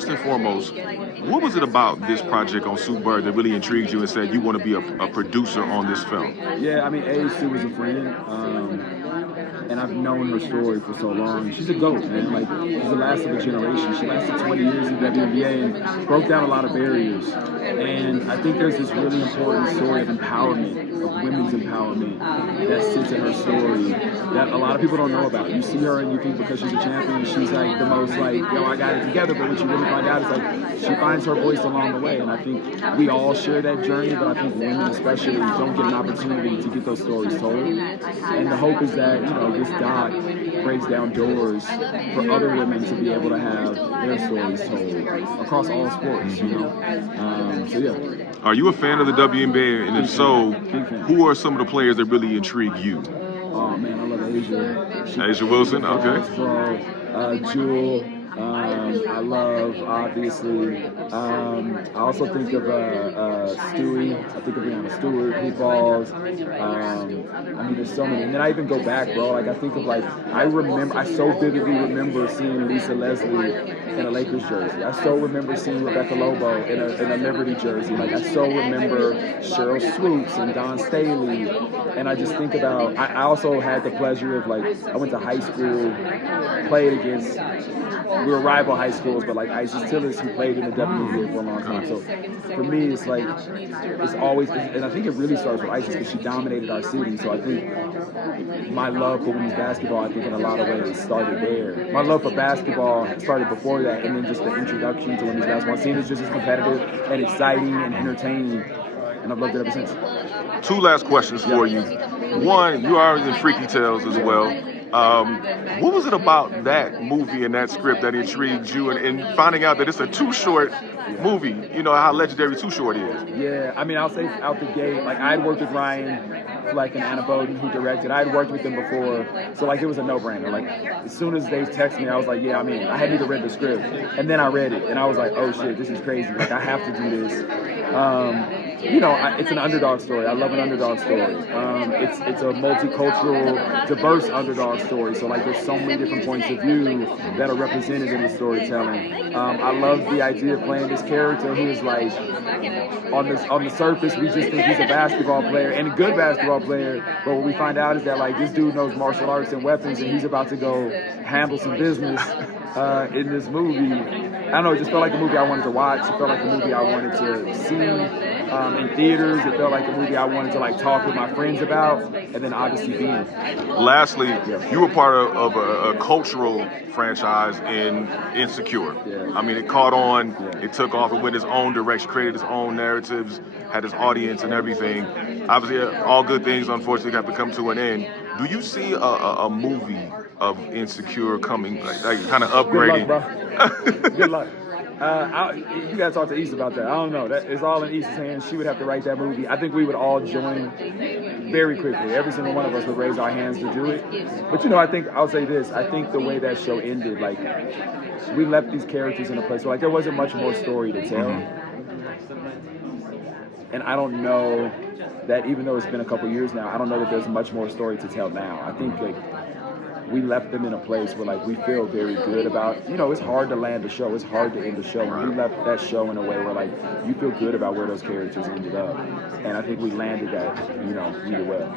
first and foremost, what was it about this project on Sue Bird that really intrigued you and said you want to be a producer on this film? Yeah, I mean, Sue was a friend, and I've known her story for so long. She's a GOAT, man. Like, she's the last of a generation. She lasted 20 years in WNBA and broke down a lot of barriers. And I think there's this really important story of empowerment, of women's empowerment, that sits in her story that a lot of people don't know about. You see her and you think because she's a champion, she's like the most like, yo, I got it together. But what you really find out is like, she finds her voice along the way. And I think we all share that journey, but I think women especially don't get an opportunity to get those stories told. And the hope is that, this doc breaks down doors for other women to be able to have their stories told across all sports, So yeah. Are you a fan of the WNBA? And if so, who are some of the players that really intrigue you? Oh man, I love Asia. Asia Wilson, okay. Jewel. I love, obviously. I also think of Stewie. I think of Brianna Stewart, who balls. I mean, there's so many. And then I even go back, bro. Like, I think of, I so vividly remember seeing Lisa Leslie in a Lakers jersey. I so remember seeing Rebecca Lobo in a Liberty jersey. Like, I so remember Cheryl Swoops and Don Staley. And I just think about, I also had the pleasure of, I went to high school, played against, we were rival high schools, but Isis Tillis, who played in the WNBA for a long time. So for me, it's always, and I think it really starts with Isis because she dominated our city. So I think my love for women's basketball, I think in a lot of ways started there. My love for basketball started before that, and then just the introduction to women's basketball scene is just as competitive and exciting and entertaining. And I've loved it ever since. Two last questions for you. One, you are in Freaky Tales as well. What was it about that movie and that script that intrigued you, and finding out that it's a Too Short movie? You know how legendary Too Short is. Yeah, I mean, I'll say out the gate, I had worked with Ryan, and Anna Bowden, who directed. I had worked with them before, so it was a no-brainer. As soon as they texted me, I was like, yeah, I hadn't even read the script, and then I read it, and I was like, oh shit, this is crazy. I have to do this. It's an underdog story. I love an underdog story. It's a multicultural, diverse underdog story. So there's so many different points of view that are represented in the storytelling. I love the idea of playing this character who is on the surface we just think he's a basketball player and a good basketball player, but what we find out is that this dude knows martial arts and weapons, and he's about to go handle some business in this movie. I don't know, it just felt like a movie I wanted to watch. It felt like a movie I wanted to see in theaters. It felt like a movie I wanted to talk with my friends about, and then obviously be in. Lastly, you were part of a cultural franchise in Insecure. Yeah. I mean, it caught on, it took off, it went its own direction, created its own narratives, had its audience and everything. Obviously, all good things, unfortunately, have to come to an end. Do you see a movie of Insecure coming, kind of upgrading? Good luck, bro. Good luck. You gotta talk to Issa about that. I don't know. That is all in Issa's hands. She would have to write that movie. I think we would all join very quickly. Every single one of us would raise our hands to do it. But I think I'll say this. I think the way that show ended, we left these characters in a place where there wasn't much more story to tell. And I don't know that, even though it's been a couple years now, I don't know that there's much more story to tell now. I think we left them in a place where we feel very good about, it's hard to land a show, it's hard to end a show, and we left that show in a way where you feel good about where those characters ended up, and I think we landed that, really well.